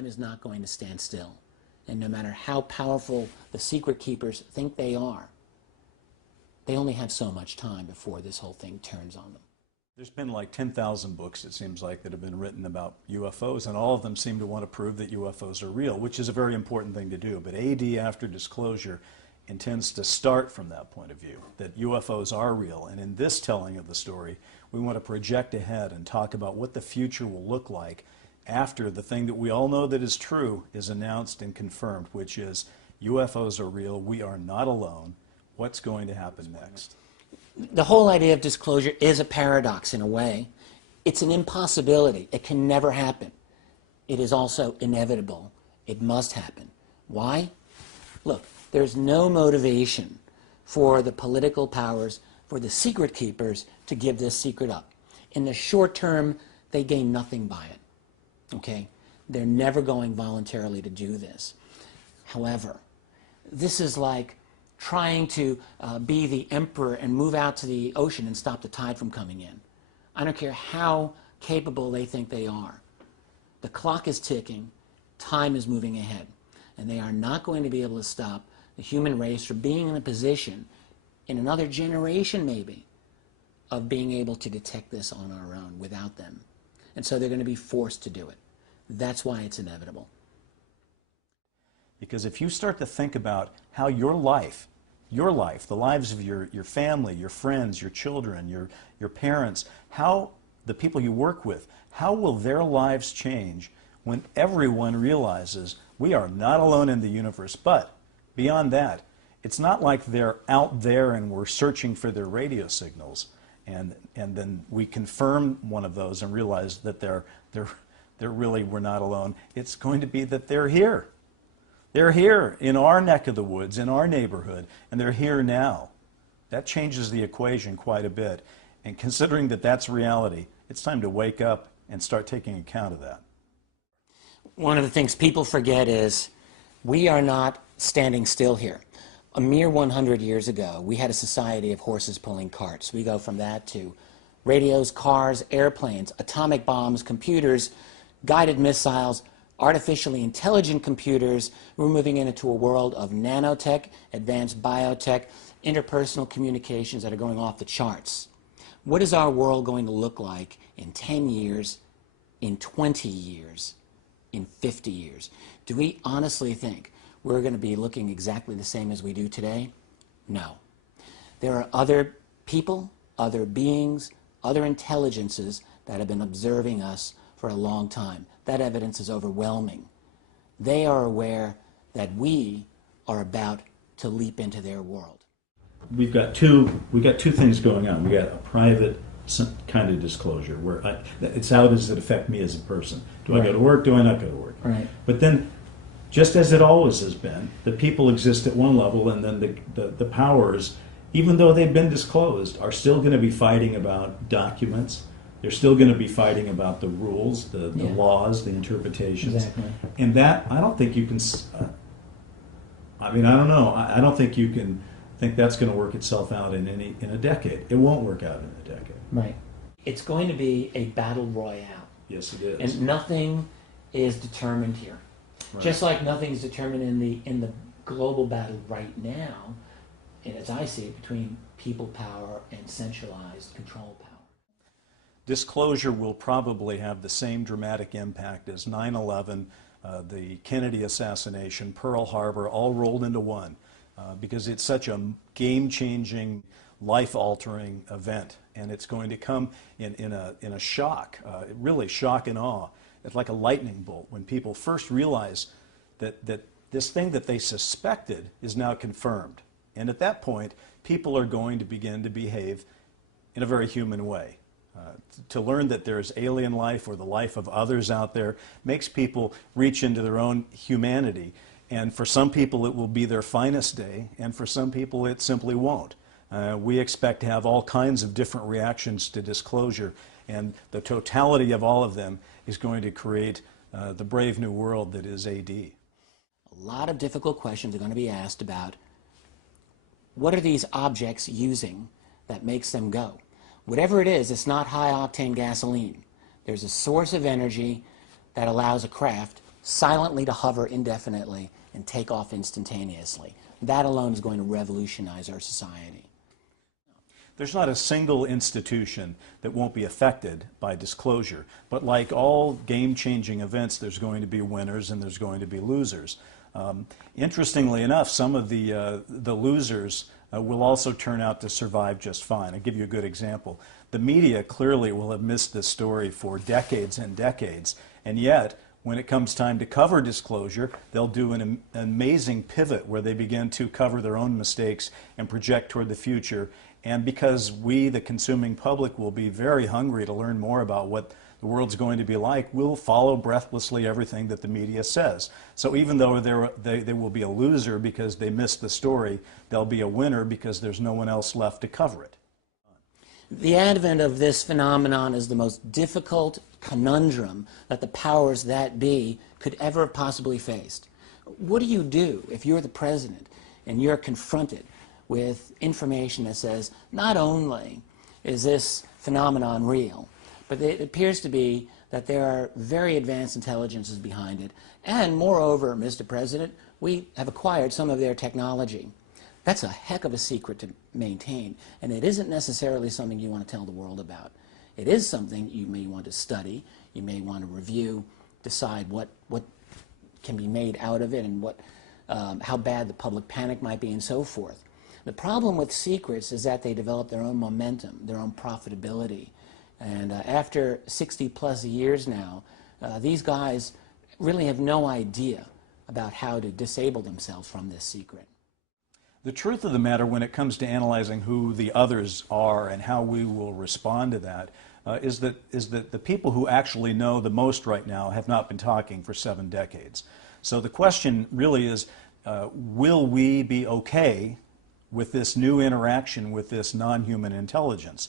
time is not going to stand still. And no matter how powerful the secret keepers think they are, they only have so much time before this whole thing turns on them. There's been like 10,000 books, it seems like, that have been written about UFOs, and all of them seem to want to prove that UFOs are real, which is a very important thing to do. But AD After Disclosure intends to start from that point of view, that UFOs are real. And in this telling of the story, we want to project ahead and talk about what the future will look like after the thing that we all know that is true is announced and confirmed, which is UFOs are real, we are not alone. What's going to happen next? The whole idea of disclosure is a paradox in a way. It's an impossibility. It can never happen. It is also inevitable. It must happen. Why? Look, there's no motivation for the political powers, for the secret keepers, to give this secret up. In the short term, they gain nothing by it. Okay? They're never going voluntarily to do this. However, this is like trying to be the emperor and move out to the ocean and stop the tide from coming in. I don't care how capable they think they are. The clock is ticking, time is moving ahead, and they are not going to be able to stop the human race from being in a position, in another generation maybe, of being able to detect this on our own without them. And so they're going to be forced to do it. That's why it's inevitable. Because if you start to think about how your life, the lives of your family, your friends, your children, your parents, how the people you work with, how will their lives change when everyone realizes we are not alone in the universe? But beyond that, it's not like they're out there and we're searching for their radio signals, and then we confirm one of those and realize that they're really, we're not alone. It's going to be that they're here. They're here in our neck of the woods, in our neighborhood, and they're here now. That changes the equation quite a bit. And considering that that's reality, it's time to wake up and start taking account of that. One of the things people forget is we are not standing still here. A mere 100 years ago, we had a society of horses pulling carts. We go from that to radios, cars, airplanes, atomic bombs, computers, guided missiles, artificially intelligent computers. We're moving into a world of nanotech, advanced biotech, interpersonal communications that are going off the charts. What is our world going to look like in 10 years, in 20 years, in 50 years? Do we honestly think we're going to be looking exactly the same as we do today? No. There are other people, other beings, other intelligences that have been observing us for a long time. That evidence is overwhelming. They are aware that we are about to leap into their world. We've got two things going on. We got a private kind of disclosure where it's how does it affect me as a person? Do I go to work? Do I not go to work? Right. But then, just as it always has been, the people exist at one level, and then the powers, even though they've been disclosed, are still going to be fighting about documents. They're still going to be fighting about the rules, the laws, the interpretations. Exactly. And that, I don't think you can, I don't know, I don't think you can think that's going to work itself out in a decade. It won't work out in a decade. Right. It's going to be a battle royale. Yes, it is. And nothing is determined here. Right. Just like nothing's determined in the global battle right now, and as I see it, between people power and centralized control power. Disclosure will probably have the same dramatic impact as 9/11, the Kennedy assassination, Pearl Harbor, all rolled into one, because it's such a game-changing, life-altering event, and it's going to come in a shock, really shock and awe. It's like a lightning bolt when people first realize that this thing that they suspected is now confirmed, and at that point, people are going to begin to behave in a very human way. To learn that there's alien life or the life of others out there makes people reach into their own humanity. And for some people it will be their finest day, and for some people it simply won't. We expect to have all kinds of different reactions to disclosure, and the totality of all of them is going to create the brave new world that is AD. A lot of difficult questions are going to be asked about what are these objects using that makes them go? Whatever it is, it's not high-octane gasoline. There's a source of energy that allows a craft silently to hover indefinitely and take off instantaneously. That alone is going to revolutionize our society. There's not a single institution that won't be affected by disclosure, but like all game-changing events, there's going to be winners and there's going to be losers. Interestingly enough, some of the losers will also turn out to survive just fine. I'll give you a good example. The media clearly will have missed this story for decades and decades, and yet when it comes time to cover disclosure, they'll do an amazing pivot where they begin to cover their own mistakes and project toward the future. And because we, the consuming public, will be very hungry to learn more about what the world's going to be like, we'll follow breathlessly everything that the media says. So even though they will be a loser because they missed the story, they'll be a winner because there's no one else left to cover it. The advent of this phenomenon is the most difficult conundrum that the powers that be could ever have possibly faced. What do you do if you're the president and you're confronted with information that says not only is this phenomenon real, but it appears to be that there are very advanced intelligences behind it, and moreover, Mr. President, we have acquired some of their technology. That's a heck of a secret to maintain, and it isn't necessarily something you want to tell the world about. It is something you may want to study, you may want to review, decide what can be made out of it and how bad the public panic might be and so forth. The problem with secrets is that they develop their own momentum, their own profitability. And after 60+ years now, these guys really have no idea about how to disable themselves from this secret. The truth of the matter when it comes to analyzing who the others are and how we will respond to that is that the people who actually know the most right now have not been talking for 7 decades. So the question really is, will we be okay with this new interaction with this non-human intelligence?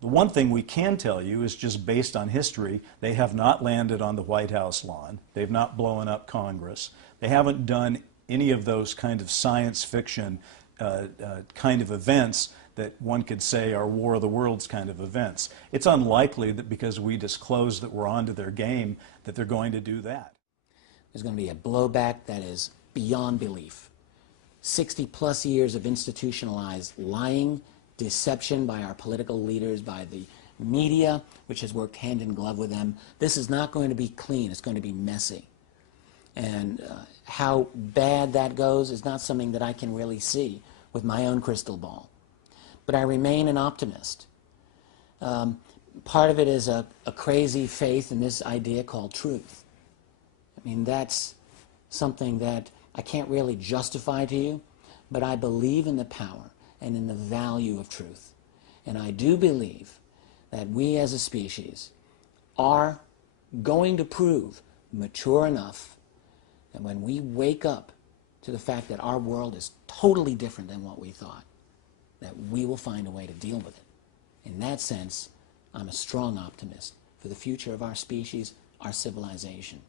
The one thing we can tell you is just based on history, they have not landed on the White House lawn. They've not blown up Congress. They haven't done any of those kind of science fiction kind of events that one could say are War of the Worlds kind of events. It's unlikely that because we disclose that we're onto their game that they're going to do that. There's going to be a blowback that is beyond belief. 60+ years of institutionalized lying, deception by our political leaders, by the media, which has worked hand in glove with them. This is not going to be clean. It's going to be messy. And how bad that goes is not something that I can really see with my own crystal ball. But I remain an optimist. Part of it is a crazy faith in this idea called truth. I mean, that's something that I can't really justify to you, but I believe in the power and in the value of truth. And I do believe that we as a species are going to prove mature enough that when we wake up to the fact that our world is totally different than what we thought, that we will find a way to deal with it. In that sense, I'm a strong optimist for the future of our species, our civilization.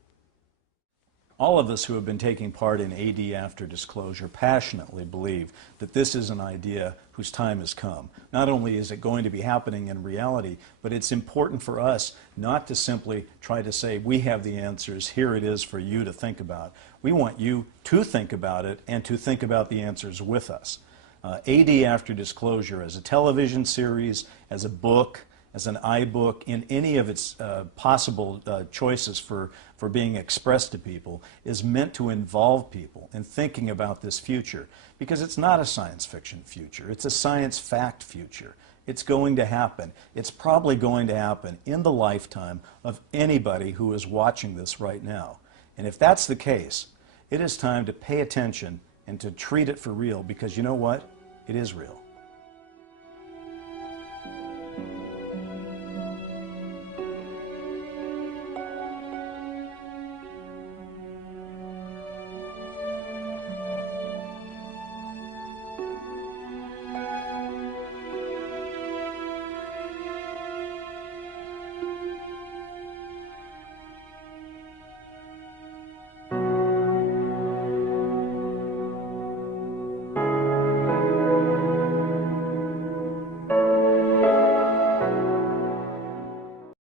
All of us who have been taking part in AD after disclosure passionately believe that this is an idea whose time has come. Not only is it going to be happening in reality, but it's important for us not to simply try to say, we have the answers, here it is for you to think about. We want you to think about it and to think about the answers with us. AD after disclosure as a television series, as a book, as an iBook, in any of its possible choices for being expressed to people, is meant to involve people in thinking about this future. Because it's not a science fiction future, it's a science fact future. It's going to happen. It's probably going to happen in the lifetime of anybody who is watching this right now. And if that's the case, it is time to pay attention and to treat it for real, because you know what? It is real.